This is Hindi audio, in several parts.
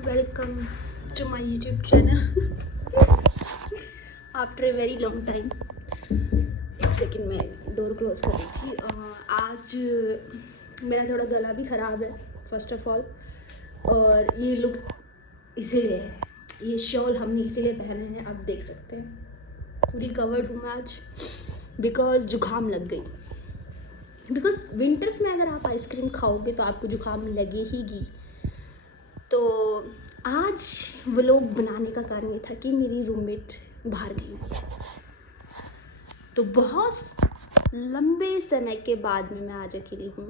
Welcome to my YouTube channel after a very long time. एक सेकेंड में डोर क्लोज कर रही थी। आज मेरा थोड़ा गला भी ख़राब है फर्स्ट ऑफ ऑल, और ये लुक इसीलिए है, ये शॉल हमने इसीलिए पहने हैं। आप देख सकते हैं पूरी कवर्ड हूँ मैं आज, बिकॉज जुकाम लग गई। बिकॉज विंटर्स में अगर आप आइसक्रीम खाओगे तो आपको जुकाम लगेगी। तो आज व्लॉग बनाने का कारण ये था कि मेरी रूममेट बाहर गई हुई है, तो बहुत लंबे समय के बाद में मैं आज अकेली हूँ।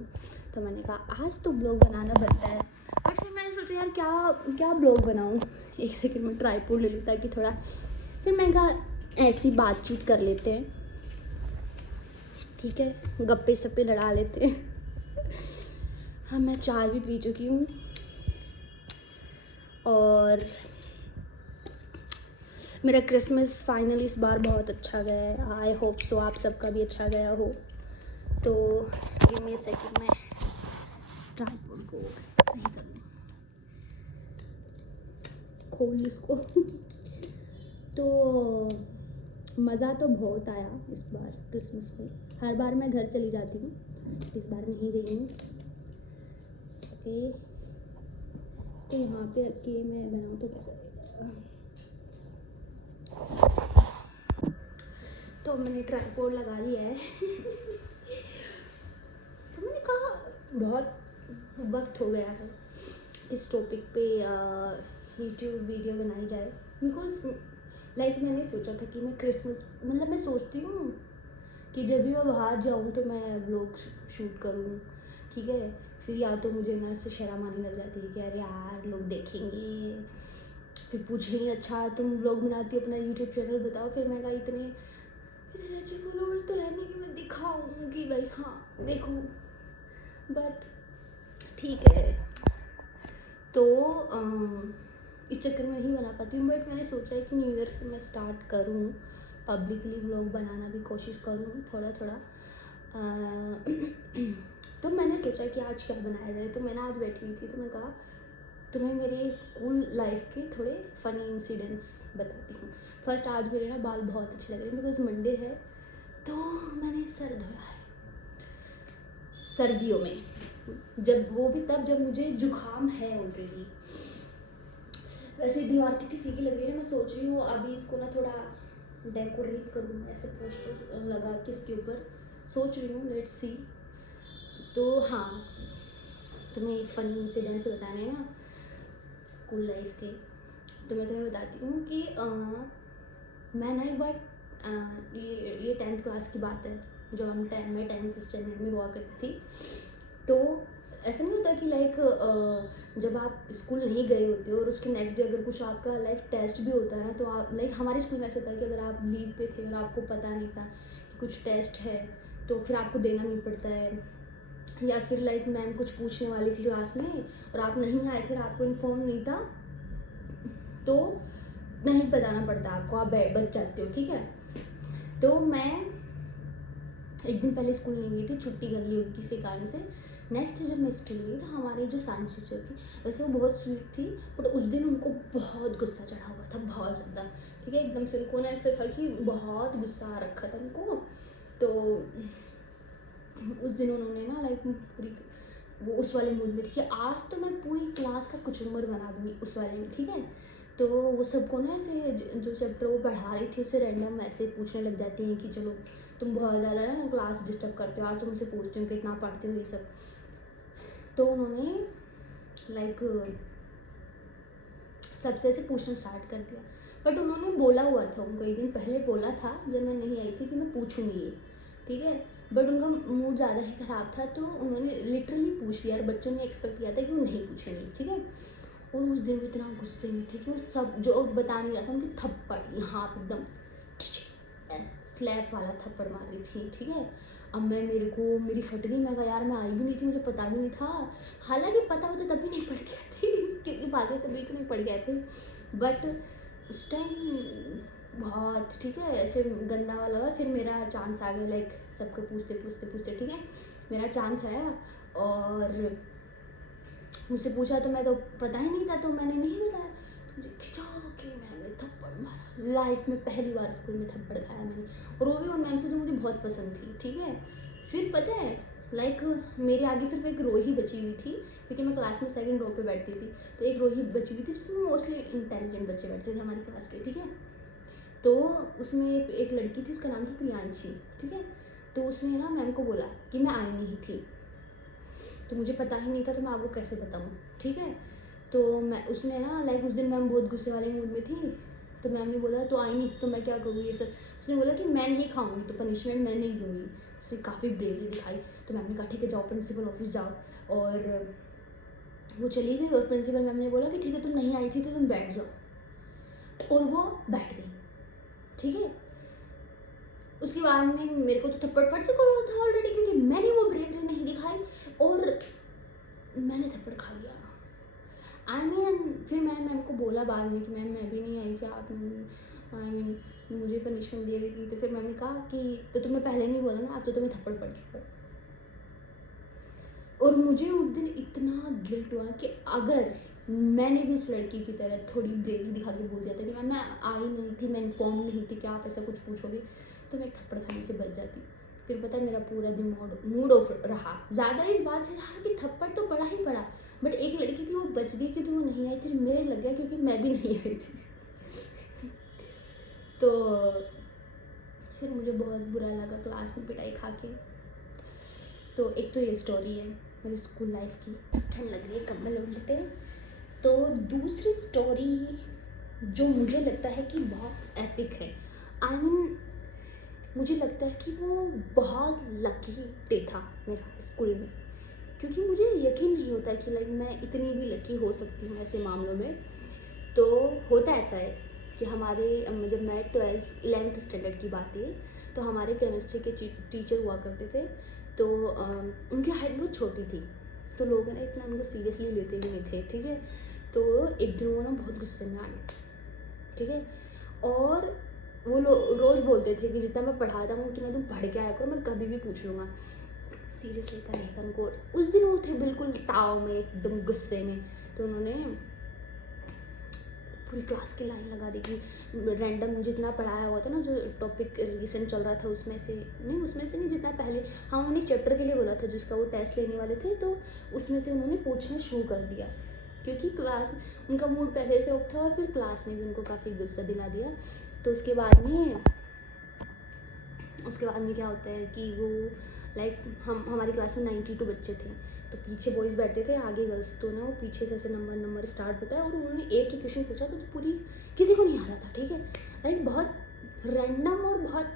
तो मैंने कहा आज तो ब्लॉग बनाना बनता है। और फिर मैंने सोचा यार क्या क्या ब्लॉग बनाऊँ। एक सेकंड में ट्राइपॉड ले लूँ ताकि थोड़ा, फिर मैंने कहा ऐसी बातचीत कर लेते हैं, ठीक है, गप्पे सप्पे लड़ा लेते हैं। हाँ, मैं चाय भी पी चुकी हूँ और मेरा क्रिसमस फाइनली इस बार बहुत अच्छा गया है। आई होप सो आप सबका भी अच्छा गया हो। तो गिव मी अ सेकंड, मैं ट्राइपॉड को सही कर लूँ, खोल इसको। तो मज़ा तो बहुत आया इस बार क्रिसमस में। हर बार मैं घर चली जाती हूँ, इस बार नहीं गई हूँ। ओके, इसको यहाँ पे रख के मैं बनाऊँ तो कैसा रहेगा। तो मैंने ट्राइपॉड लगा लिया है। तो मैंने कहा बहुत वक्त हो गया है इस टॉपिक पे यूट्यूब वीडियो बनाई जाए। बिकॉज मैंने सोचा था कि मैं क्रिसमस, मतलब मैं सोचती हूँ कि जब भी मैं बाहर जाऊँ तो मैं व्लॉग शूट करूँ, ठीक है। फिर या तो मुझे ना से शर्म आने लग जाती है कि अरे यार लोग देखेंगे, फिर पूछेंगे अच्छा तुम व्लॉग बनाती हो, अपना यूट्यूब चैनल बताओ। फिर मैं कहा इतने अच्छे फॉलोअर्स तो है नहीं कि मैं दिखाऊँ कि भाई हाँ देखो, बट ठीक है। तो इस चक्कर में नहीं बना पाती हूँ। बट मैंने सोचा है कि न्यू ईयर से मैं स्टार्ट करूँ, पब्लिकली व्लॉग बनाना भी कोशिश करूँ थोड़ा थोड़ा। तो मैंने सोचा कि आज क्या बनाया जाए। तो मैंने आज बैठी हुई थी तो मैं कहा तुम्हें मेरे स्कूल लाइफ के थोड़े फ़नी इंसिडेंट्स बताती हूँ। फर्स्ट, आज मेरे ना बाल बहुत अच्छे लग रहे हैं बिकॉज मंडे है, तो मैंने सर धोया है सर्दियों में, जब वो भी तब जब मुझे जुकाम है ऑलरेडी। वैसे दीवार कितनी फीकी लग रही है ना, मैं सोच रही हूँ अभी इसको ना थोड़ा डेकोरेट करूँ, ऐसे पोस्टर लगा के इसके ऊपर, सोच रही हूँ, लेट्स सी। तो हाँ, तुम्हें फनी इंसिडेंट्स बताने हैं ना स्कूल लाइफ के, तो मैं तुम्हें बताती हूँ कि मैं ना एक बार ये 10th क्लास की बात है, जब मैं 10th स्टैंडर्ड में हुआ करती थी। तो ऐसा नहीं होता कि जब आप स्कूल नहीं गए होते हो और उसके नेक्स्ट डे अगर कुछ आपका टेस्ट भी होता है ना, तो आप हमारे स्कूल में ऐसा था कि अगर आप लीव पे थे और आपको पता नहीं था कि कुछ टेस्ट है तो फिर आपको देना नहीं पड़ता है, या फिर मैम कुछ पूछने वाली थी क्लास में और आप नहीं आए थे और आपको इन्फॉर्म नहीं था, तो नहीं बताना पड़ता आपको, आप बच जाते हो, ठीक है। तो मैं एक दिन पहले स्कूल नहीं गई थी, छुट्टी कर ली होगी किसी कारण से। नेक्स्ट जब मैं स्कूल गई तो हमारी जो साइंस टीचर थी, वैसे वो बहुत स्वीट थी, बट उस दिन उनको बहुत गुस्सा चढ़ा हुआ था, बहुत ज़्यादा, ठीक है। एकदम से उनको ना ऐसा था कि बहुत गुस्सा आ रखा था उनको। तो उस दिन उन्होंने ना पूरी वो उस वाले मूड में थी कि आज तो मैं पूरी क्लास का कुचुम्बर बना दूँगी, उस वाले में, ठीक है। तो वो सबको ना ऐसे जो चैप्टर वो पढ़ा रही थी उससे रैंडम ऐसे पूछने लग जाती हैं कि चलो तुम बहुत ज़्यादा ना क्लास डिस्टर्ब करते हो, आज तुमसे पूछती हूँ कितना पढ़ते हो ये सब। तो उन्होंने सबसे ऐसे पूछना स्टार्ट कर दिया, बट उन्होंने बोला हुआ था, उनको एक दिन पहले बोला था जब मैं नहीं आई थी कि मैं पूछूंगी ये, ठीक है। बट उनका मूड ज़्यादा ही ख़राब था तो उन्होंने लिटरली पूछ लिया और बच्चों ने एक्सपेक्ट किया था कि वो नहीं पूछेंगे, ठीक है। और उस दिन वो इतना गुस्से में थे कि वो सब जो बता नहीं रहा था उनकी थप्पड़ यहाँ पे एकदम स्लैप वाला थप्पड़ मार रही थी, ठीक है। अब मेरी फट गई, मैं कहा यार मैं आई भी नहीं थी, मुझे पता भी नहीं था। हालांकि पता होता तब भी नहीं पड़ गया थी क्योंकि बाकी सभी तो नहीं पड़ गए थे, बट उस टाइम बहुत, ठीक है, ऐसे गंदा वाला हुआ। फिर मेरा चांस आ गया, सबको पूछते पूछते पूछते, ठीक है, मेरा चांस आया। और मुझसे पूछा तो मैं तो पता ही नहीं था, तो मैंने नहीं बताया। तो मुझे खिंचा के मैम ने थप्पड़ मारा। लाइफ में पहली बार स्कूल में थप्पड़ खाया मैंने, और वो भी उन मैम से जो मुझे बहुत पसंद थी, ठीक है। फिर पता है लाइक मेरे आगे सिर्फ एक रो ही बची हुई थी, क्योंकि मैं क्लास में सेकंड रो पे बैठती थी, तो एक रो ही बची हुई थी जिसमें मोस्टली इंटेलिजेंट बच्चे बैठते थे हमारी क्लास के, ठीक है। तो उसमें एक लड़की थी, उसका नाम था प्रियांशी, ठीक है। तो उसने ना मैम को बोला कि मैं आई नहीं थी, तो मुझे पता ही नहीं था, तो मैं आपको कैसे बताऊँ, ठीक है। तो मैं उसने ना लाइक उस दिन मैम बहुत गुस्से वाले मूड में थी, तो मैम ने बोला तो आई नहीं थी तो मैं क्या करूँ ये सब। उसने बोला कि मैं नहीं खाऊंगी, तो पनिशमेंट मैं नहीं लूँगी। उसने काफ़ी ब्रेवरी दिखाई, तो मैम ने कहा ठीक है जाओ प्रिंसिपल ऑफिस जाओ, और वो चली गई। और प्रिंसिपल मैम ने बोला कि ठीक है तुम नहीं आई थी तो तुम बैठ जाओ, और वो बैठ गई, ठीक है। उसके बाद में मेरे को तो थप्पड़ पड़ चुका हुआ था ऑलरेडी, क्योंकि मैंने वो ब्रेवरी नहीं दिखाई और मैंने थप्पड़ खा लिया। आई मीन फिर मैंने मैम को बोला बाद में कि मैम मैं भी नहीं आई थी, आप आई मीन मुझे पनिशमेंट दे रही थी। तो फिर मैम ने कहा कि तो तुमने पहले नहीं बोला ना, अब तो तुम्हें थप्पड़ पड़ चुका है। और मुझे उस दिन इतना गिल्ट हुआ कि अगर मैंने भी उस लड़की की तरह थोड़ी ब्रेवरी दिखा के बोल दिया था कि मैम मैं आई नहीं थी, मैं इन्फॉर्म नहीं थी कि आप ऐसा कुछ पूछोगे, तो मैं एक थप्पड़ खाने से बच जाती। फिर पता है मेरा पूरा दिन मूड ऑफ रहा, ज़्यादा इस बात से रहा कि थप्पड़ तो पड़ा ही पड़ा, बट एक लड़की थी वो बच गई क्योंकि वो नहीं आई थी, मेरे लग गया क्योंकि मैं भी नहीं आई थी। तो फिर मुझे बहुत बुरा लगा क्लास में पिटाई खा के। तो एक तो ये स्टोरी है मेरी स्कूल लाइफ की। ठंड लग रही है, कम्बल ओढ़ लेते हैं। तो दूसरी स्टोरी जो मुझे लगता है कि बहुत एपिक है, आई मीन मुझे लगता है कि वो बहुत लकी डे था मेरा स्कूल में, क्योंकि मुझे यकीन नहीं होता कि लाइक मैं इतनी भी लकी हो सकती हूँ ऐसे मामलों में। तो होता ऐसा है कि हमारे जब मैं 11th स्टैंडर्ड की बात है, तो हमारे केमिस्ट्री के टीचर हुआ करते थे। तो उनकी हाइट बहुत छोटी थी, तो लोग ना इतना उनको सीरियसली लेते भी नहीं थे, ठीक है। तो एक दिन वो ना बहुत गुस्से में आ गए, ठीक है। और वो रोज़ बोलते थे कि जितना मैं पढ़ाता हूँ उतना तुम पढ़ के आया करो, मैं कभी भी पूछ लूँगा। सीरियस लेता नहीं था उनको। उस दिन वो थे बिल्कुल ताव में, एकदम गुस्से में। तो उन्होंने पूरी क्लास की लाइन लगा दी कि रैंडम जितना पढ़ाया हुआ था ना, जो टॉपिक रिसेंट चल रहा था उसमें से नहीं, जितना पहले, हाँ उन्होंने एक चैप्टर के लिए बोला था जिसका वो टेस्ट लेने वाले थे, तो उसमें से उन्होंने पूछना शुरू कर दिया, क्योंकि क्लास उनका मूड पहले से ऑफ था और फिर क्लास ने भी उनको काफ़ी गुस्सा दिला दिया। तो उसके बाद में क्या होता है कि वो लाइक हमारी क्लास में 92 बच्चे थे, तो पीछे बॉयज़ बैठते थे, आगे गर्ल्स। तो ना वो पीछे से ऐसे नंबर स्टार्ट होता है, और उन्होंने एक ही क्वेश्चन पूछा तो पूरी किसी को नहीं आ रहा था, ठीक है। लाइक बहुत रैंडम और बहुत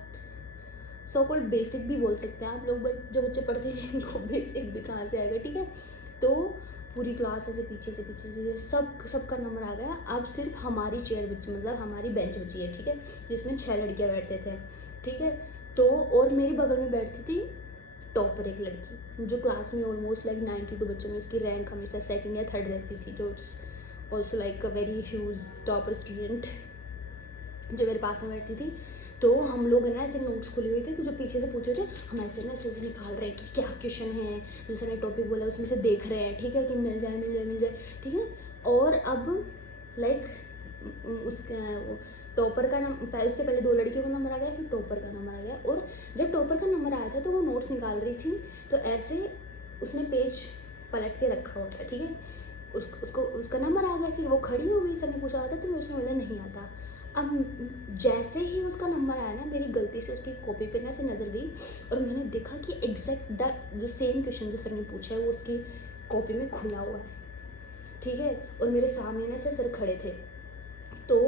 सो कॉल्ड बेसिक भी बोल सकते हैं आप लोग, बट जो बच्चे पढ़ते हैं इनको बेसिक भी कहाँ से आएगा, ठीक है। तो पूरी क्लास ऐसे पीछे से सबका नंबर आ गया। अब सिर्फ हमारी चेयर बची, मतलब हमारी बेंच बची है, ठीक है, जिसमें 6 लड़कियाँ बैठते थे, ठीक है। तो और मेरी बगल में बैठती थी टॉपर एक लड़की, जो क्लास में ऑलमोस्ट लाइक 92 बच्चों में उसकी रैंक हमेशा सेकंड या थर्ड रहती थी, जो it's also like a very huge topper student, जो मेरे पास में बैठती थी। तो हम लोग ना ऐसे नोट्स खुले हुए थे, तो जो पीछे से पूछे थे हम ऐसे निकाल रहे हैं कि क्या क्वेश्चन है, जैसे ने टॉपिक बोला उसमें से देख रहे हैं, ठीक है, कि मिल जाए, ठीक है। और अब लाइक उसका टॉपर का उससे पहले 2 लड़कियों का नंबर आ गया, फिर टॉपर का नंबर आ गया। और जब टॉपर का नंबर आया था तो वो नोट्स निकाल रही थी, तो ऐसे उसने पेज पलट के रखा हुआ था, ठीक है। उसका नंबर आ गया, फिर वो खड़ी हो गई, सबने पूछा था, तो उसने बोला नहीं आता। अब जैसे ही उसका नंबर आया ना, मेरी गलती से उसकी कॉपी पे ना से नज़र गई, और मैंने देखा कि एग्जैक्ट जो सेम क्वेश्चन जो सर ने पूछा है वो उसकी कॉपी में खुला हुआ है, ठीक है। और मेरे सामने ना से सर खड़े थे, तो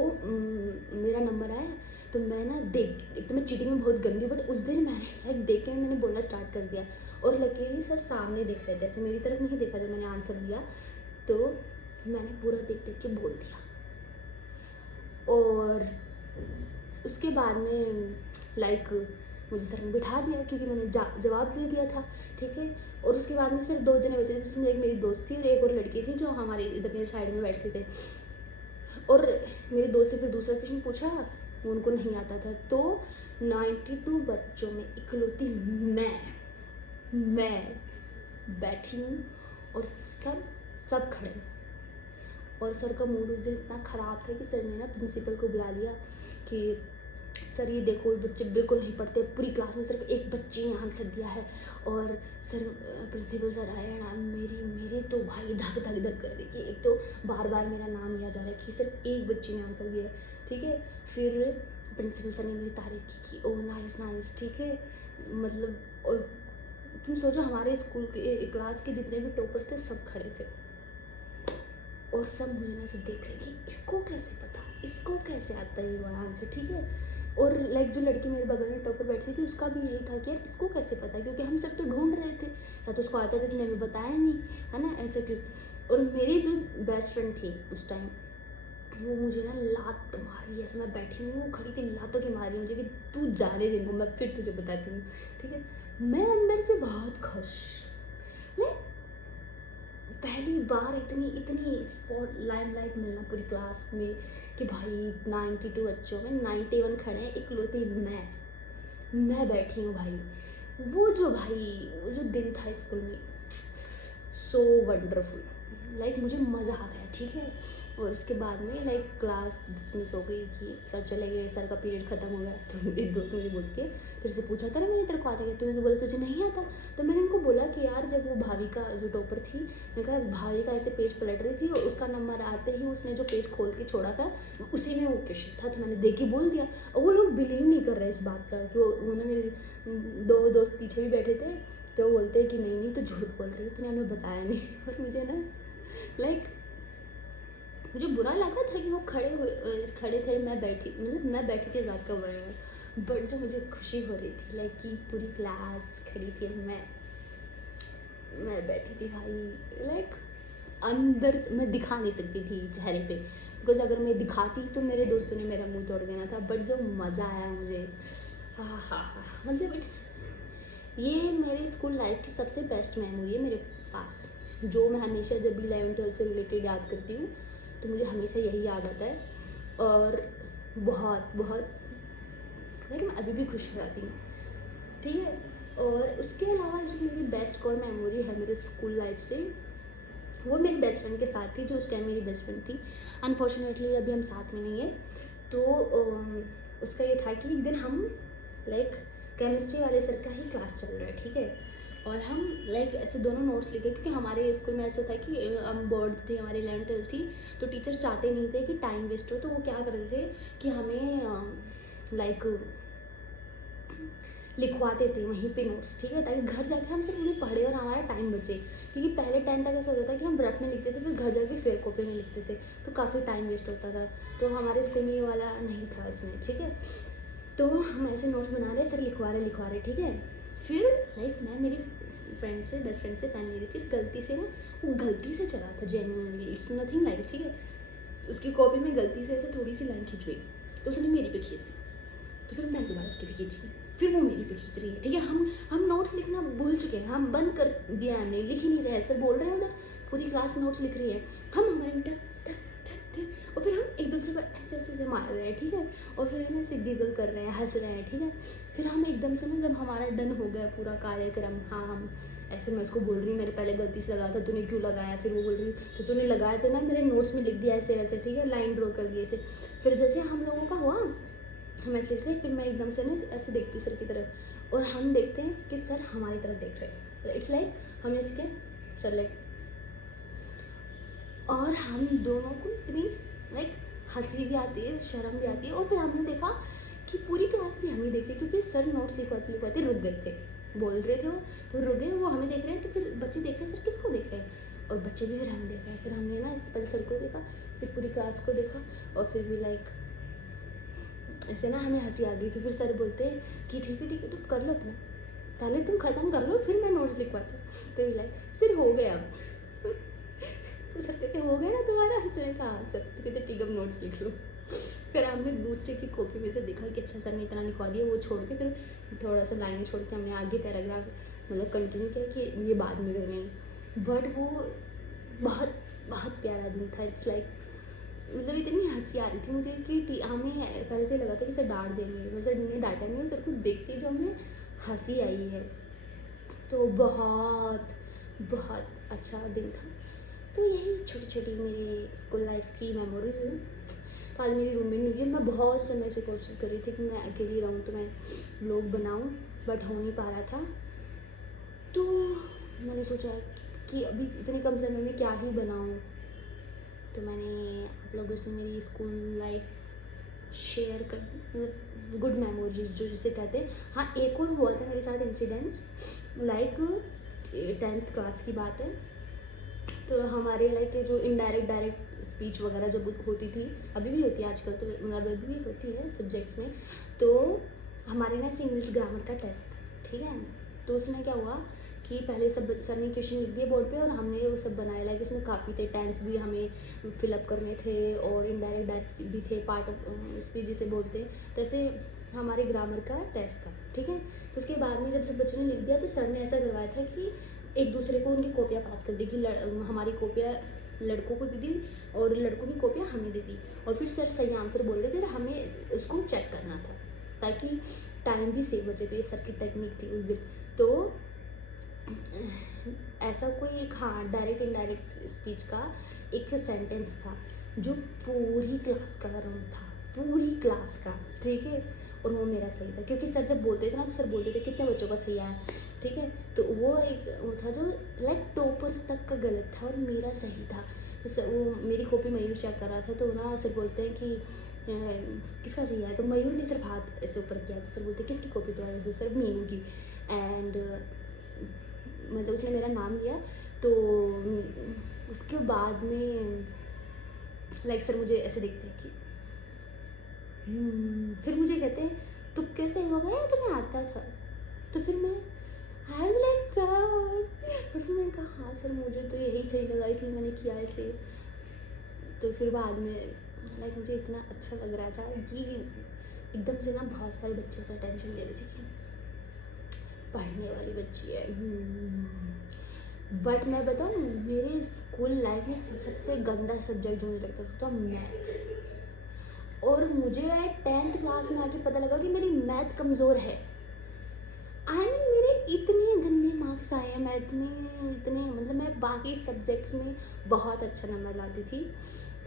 मेरा नंबर आया, तो मैं ना एक तो मैं चीटिंग में बहुत गंदी, बट उस दिन मैंने लाइक देख के मैंने बोलना स्टार्ट कर दिया, और लकीली सर सामने देख रहे थे, ऐसे मेरी तरफ नहीं देखा जब मैंने आंसर दिया, तो मैंने पूरा देख के बोल दिया। और उसके बाद में लाइक मुझे सर ने बिठा दिया, क्योंकि मैंने जवाब दे दिया था, ठीक है। और उसके बाद में सिर्फ 2 जने बचे थे, जिसमें एक मेरी दोस्त थी और एक और लड़की थी जो हमारे इधर मेरे साइड में बैठते थे। और मेरे दोस्त से फिर दूसरा क्वेश्चन पूछा, वो उनको नहीं आता था। तो 92 बच्चों में इकलौती मैं बैठी हूँ, और सब सब खड़े। और सर का मूड उस दिन इतना ख़राब था कि सर ने ना प्रिंसिपल को बुला लिया कि सर ये देखो, ये बच्चे बिल्कुल नहीं पढ़ते, पूरी क्लास में सिर्फ एक बच्चे ने आंसर दिया है। और सर, प्रिंसिपल सर आए ना, मेरे तो भाई धक धक धक कर रही थी। एक तो बार बार मेरा नाम लिया जा रहा है कि सिर्फ एक बच्चे ने आंसर दिया है, ठीक है। फिर प्रिंसिपल सर ने मेरी तारीफ़ की कि ओह नाइस नाइस, ठीक है। मतलब, और तुम सोचो हमारे स्कूल के क्लास के जितने भी टॉपर्स थे सब खड़े थे और सब मुझे ना सब देख रहे कि इसको कैसे पता, इसको कैसे आता है ये वाला आंसर, ठीक है। और लाइक जो लड़की मेरे बगल में टॉपर बैठी थी उसका भी यही था कि यार इसको कैसे पता, क्योंकि हम सब तो ढूंढ रहे थे, या तो उसको आता था इसने हमें बताया नहीं, है ना, ऐसा क्यों। और मेरी जो बेस्ट फ्रेंड थी उस टाइम, वो मुझे ना लात मार रही है, ऐसे मैं बैठी हूँ, वो खड़ी थी, लातों की मार रही मुझे कि तू जाने दे, मैं फिर तुझे बताती हूँ, ठीक है। मैं अंदर से बहुत खुश, लाइक पहली बार इतनी स्पॉट लाइमलाइट मिलना पूरी क्लास में कि भाई 92 बच्चों में 91 खड़े हैं, इकलौती मैं बैठी हूँ भाई। वो जो दिन था स्कूल में, सो वंडरफुल, लाइक मुझे मज़ा आ गया, ठीक है। और उसके बाद में लाइक क्लास डिसमिस हो गई कि सर चले गए, सर का पीरियड ख़त्म हो गया। तो मेरे दोस्त मुझे बोल के फिर से पूछा था ना, मैंने तेरे को आता क्या, तूने तो बोला तुझे नहीं आता। तो मैंने उनको बोला कि यार जब वो भाविका जो टॉपर थी, मैंने कहा भाविका ऐसे पेज पलट रही थी और उसका नंबर आते ही उसने जो पेज खोल के छोड़ा था उसी में वो क्वेश्चन था, तो मैंने देख के बोल दिया। और वो लोग बिलीव नहीं कर रहे इस बात का कि वो ना, मेरे 2 दोस्त पीछे भी बैठे थे, तो वो बोलते हैं कि नहीं तो झूठ बोल रही है, तूने हमें बताया नहीं। और मुझे ना लाइक मुझे बुरा लगा था कि वो खड़े थे, मैं बैठी थी इस बात का बुरा लगा, बट जो मुझे खुशी हो रही थी लाइक कि पूरी क्लास खड़ी थी, मैं बैठी थी भाई, लाइक अंदर से मैं दिखा नहीं सकती थी चेहरे पे, बिकॉज अगर मैं दिखाती तो मेरे दोस्तों ने मेरा मुंह तोड़ देना था। बट जो मज़ा आया मुझे, हाँ, मतलब ये मेरे स्कूल लाइफ की सबसे बेस्ट मेमोरी है मेरे पास, जो मैं हमेशा जब भी 11th-12th से रिलेटेड याद करती हूँ तो मुझे हमेशा यही याद आता है। और बहुत लाइक मैं अभी भी खुश हो जाती हूँ, ठीक है। और उसके अलावा जो मेरी बेस्ट कोर मेमोरी है मेरे स्कूल लाइफ से, वो मेरी बेस्ट फ्रेंड के साथ थी, जो उस टाइम मेरी बेस्ट फ्रेंड थी। अनफॉर्चुनेटली अभी हम साथ में नहीं है। तो उसका ये था कि एक दिन हम लाइक केमिस्ट्री वाले सर का ही क्लास चल रहा है, ठीक है। और हम लाइक ऐसे दोनों नोट्स लिखे, क्योंकि हमारे स्कूल में ऐसा था कि हम बोर्ड थे, हमारी 11th-12th थी, तो टीचर्स चाहते नहीं थे कि टाइम वेस्ट हो, तो वो क्या करते थे कि हमें लाइक लिखवाते थे वहीं पे नोट्स, ठीक है, ताकि घर जाके हम सिर्फ उन्हें पढ़े और हमारा टाइम बचे। क्योंकि पहले 10 तक ऐसा होता था कि हम रफ में लिखते थे, फिर घर जाके फेयर कॉपी में लिखते थे, तो काफ़ी टाइम वेस्ट होता था। तो हमारे स्कूल में ये वाला नहीं था इसमें, ठीक है। तो हम ऐसे नोट्स बना रहे, सर लिखवा रहे, ठीक है। फिर लाइक मैं मेरी बेस्ट फ्रेंड से पेन ले रही थी, गलती से ना वो गलती से चला था, जेन्युइनली इट्स नथिंग लाइक, ठीक है। उसकी कॉपी में गलती से ऐसे थोड़ी सी लाइन खींच गई, तो उसने मेरी पे खींच दी, तो फिर मैं दोबारा उसकी पे खींच गई, फिर वो मेरी पे खींच रही है, ठीक है। हम नोट्स लिखना भूल चुके हैं, हम बंद कर दिया, हमने लिख ही नहीं रहे, सर बोल रहे हैं उधर पूरी क्लास नोट्स लिख रही है, हम हमारे में टक और फिर हम एक दूसरे को ऐसे मार रहे हैं, ठीक है। और फिर हम ऐसे गिगल कर रहे हैं, हंस रहे हैं, ठीक है। फिर हम एकदम से ना, जब हमारा डन हो गया पूरा कार्यक्रम, हाँ हम ऐसे, मैं उसको बोल रही हूँ मेरे पहले गलती से लगा था, तूने क्यों लगाया, फिर वो बोल रही तो तूने लगाया तो ना मेरे नोट्स में लिख दिया ऐसे वैसे, ठीक है, लाइन ड्रॉ कर दिए ऐसे। फिर जैसे हम लोगों का हुआ, हम ऐसे लिखते हैं, फिर मैं एकदम से ना ऐसे देखती हूँ सर की तरफ, और हम देखते हैं कि सर हमारी तरफ देख रहे हैं, इट्स लाइक हमने इसके सर लाइक, और हम दोनों को इतनी लाइक हंसी भी आती है, शर्म भी आती है। और फिर हमने देखा कि पूरी क्लास भी हमें देख रही, क्योंकि सर नोट्स लिखवाते रुक गए थे, बोल रहे थे वो, तो रुक गए, वो हमें देख रहे हैं, तो फिर बच्चे देख रहे हैं सर किसको देख रहे हैं, और बच्चे भी फिर हमें देख रहे हैं। फिर हमने ना पहले सर को देखा, फिर पूरी क्लास को देखा, और फिर भी लाइक ऐसे ना हमें हंसी आ गई थी। फिर सर बोलते हैं कि ठीक है तुम कर लो अपना, पहले तुम ख़त्म कर लो, फिर मैं नोट्स लिखवाती हूँ। तो लाइक सिर हो गया अब। तो सर कहते हो गया ना तुम्हारा, तो कहा सर, तो कहते ठीक अब नोट्स लिख लो। फिर हमने दूसरे की कॉपी में से देखा कि अच्छा सर ने इतना लिखवा दिया, वो छोड़ के फिर थोड़ा सा लाइन छोड़ के हमने आगे पैराग्राफ मतलब कंटिन्यू किया कि ये बाद में करेंगे। बट वो बहुत प्यारा दिन था, इट्स लाइक मतलब इतनी हंसी आ रही थी मुझे कि हमें पहले तो लगा था कि सर डांट देंगे, पर सर ने डांटा नहीं, सर को देखते जो हमें हंसी आई है। तो बहुत अच्छा दिन था। तो यही छोटी छोटी मेरे स्कूल लाइफ की मेमोरीज हैं। तो आज मेरी रूममेट नहीं थी, मैं बहुत समय से कोशिश कर रही थी कि मैं अकेली रहूँ तो मैं व्लॉग बनाऊँ, बट हो नहीं पा रहा था। तो मैंने सोचा कि अभी इतने कम समय में क्या ही बनाऊँ, तो मैंने आप लोगों से मेरी स्कूल लाइफ शेयर कर, मतलब गुड मेमोरीज जो जिसे कहते हैं। हाँ, एक और हुआ था मेरे साथ इंसिडेंट्स, लाइक 10th क्लास की बात है। तो हमारे लाइक जो इनडायरेक्ट डायरेक्ट स्पीच वगैरह जब होती थी, अभी भी होती है आजकल, तो मतलब अभी भी होती है सब्जेक्ट्स में। तो हमारे ना इंग्लिश ग्रामर का टेस्ट था, ठीक है। तो उसमें क्या हुआ कि पहले सब सर ने क्वेश्चन लिख दिए बोर्ड पे और हमने वो सब बनाए, लाइक उसमें काफ़ी थे, टेंस भी हमें फिलअप करने थे और इनडायरेक्ट डायरेक्ट भी थे, पार्ट ऑफ स्पीच जिसे बोलते हैं। तो ऐसे हमारे ग्रामर का टेस्ट था, ठीक है। तो उसके बाद में जब सब बच्चों ने लिख दिया तो सर ने ऐसा करवाया था कि एक दूसरे को उनकी कॉपियाँ पास कर दी, कि हमारी कॉपियाँ लड़कों को दे दी और लड़कों की कॉपियाँ हमें दे दी। और फिर सर सही आंसर बोल रहे थे और हमें उसको चेक करना था ताकि टाइम भी सेव बचे। तो ये सबकी टेक्निक थी उस दिन। तो ऐसा कोई एक, हाँ, डायरेक्ट इनडायरेक्ट स्पीच का एक सेंटेंस था जो पूरी क्लास का रन था, पूरी क्लास का, ठीक है। और वो मेरा सही था, क्योंकि सर जब बोलते थे ना तो सर बोलते थे कितने बच्चों का सही आया, ठीक है। तो वो एक वो था जो लाइक टॉपर्स तक का गलत था और मेरा सही था। तो सर वो मेरी कॉपी मयूर चेक कर रहा था, तो ना सर बोलते हैं कि किसका सही आया। तो मयूर ने सिर्फ हाथ ऐसे ऊपर किया, तो सर बोलते हैं किसकी कॉपी तुम्हारी थी, सर मीनू की। एंड मतलब उसने मेरा नाम लिया। तो उसके बाद में लाइक सर मुझे ऐसे देखते हैं कि फिर मुझे कहते हैं तो कैसे हो गया, तुम्हें आता था। तो फिर मैं आई वाज लाइक सर, पर फिर मैंने कहा हाँ सर मुझे तो यही सही लगा इसलिए मैंने किया ऐसे। तो फिर बाद में लाइक मुझे इतना अच्छा लग रहा था कि एकदम से ना बहुत सारे बच्चों से अटेंशन ले रही थी कि पढ़ने वाली बच्ची है। बट मैं बताऊँ, मेरे स्कूल लाइफ में सबसे गंदा सब्जेक्ट जो मुझे लगता था मैथ। और मुझे 10th क्लास में आके पता लगा कि मेरी मैथ कमज़ोर है। मेरे इतने गंदे मार्क्स आए हैं मैथ में, इतने, मतलब मैं बाकी सब्जेक्ट्स में बहुत अच्छा नंबर लाती थी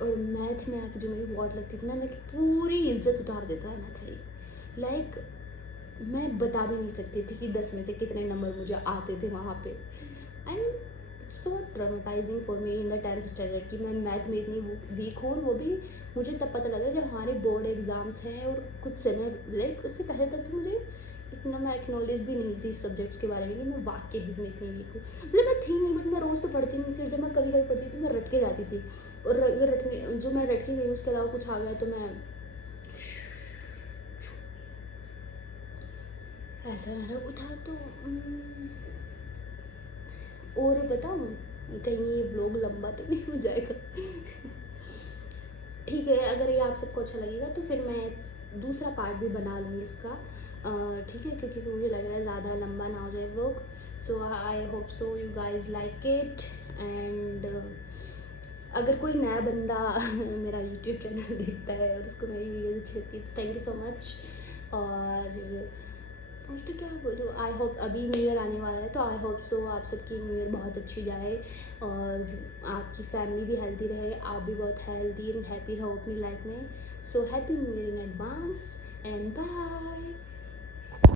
और मैथ में आके जो मेरी वॉट लगती थी ना, मेरी पूरी इज्जत उतार देता है मैथ में। लाइक मैं बता भी नहीं सकती थी कि 10 में से कितने नंबर मुझे आते थे वहाँ पे। And so traumatising for me in the 10th standard कि मैं मैथ में इतनी वीक हूँ। वो भी मुझे तब पता लगा जब हमारे बोर्ड एग्ज़ाम्स हैं और कुछ समय लाइक उससे पहले तक तो मुझे इतना मैं एक्नॉलेज भी नहीं थी सब्जेक्ट्स के बारे में कि मैं वाक्य इसमें इतनी वीक हूँ। मतलब मैं थी नहीं, बट मैं रोज़ तो पढ़ती नहीं थी। जब मैं कभी कभी पढ़ती थी मैं रट के जाती थी, और रटने जो मैं रट के गई उसके अलावा कुछ आ गया तो मैं ऐसा मेरा वो था। तो और बताऊँ कहीं ये व्लॉग लंबा तो नहीं हो जाएगा। ठीक है, अगर ये आप सबको अच्छा लगेगा तो फिर मैं दूसरा पार्ट भी बना लूँगी इसका, ठीक है, क्योंकि फिर मुझे लग रहा है ज़्यादा लंबा ना हो जाए vlog. So I hope so you guys like it. And अगर कोई नया बंदा मेरा यूट्यूब चैनल देखता है और उसको मेरी वीडियो अच्छी लगती है तो थैंक यू सो मच। और तो क्या बोलूँ, आई होप अभी न्यू ईयर आने वाला है तो आई होप सो आप सबकी न्यू ईयर बहुत अच्छी जाए और आपकी फैमिली भी हेल्दी रहे, आप भी बहुत हेल्दी एंड हैप्पी रहो अपनी लाइफ में। So happy new year in advance and bye.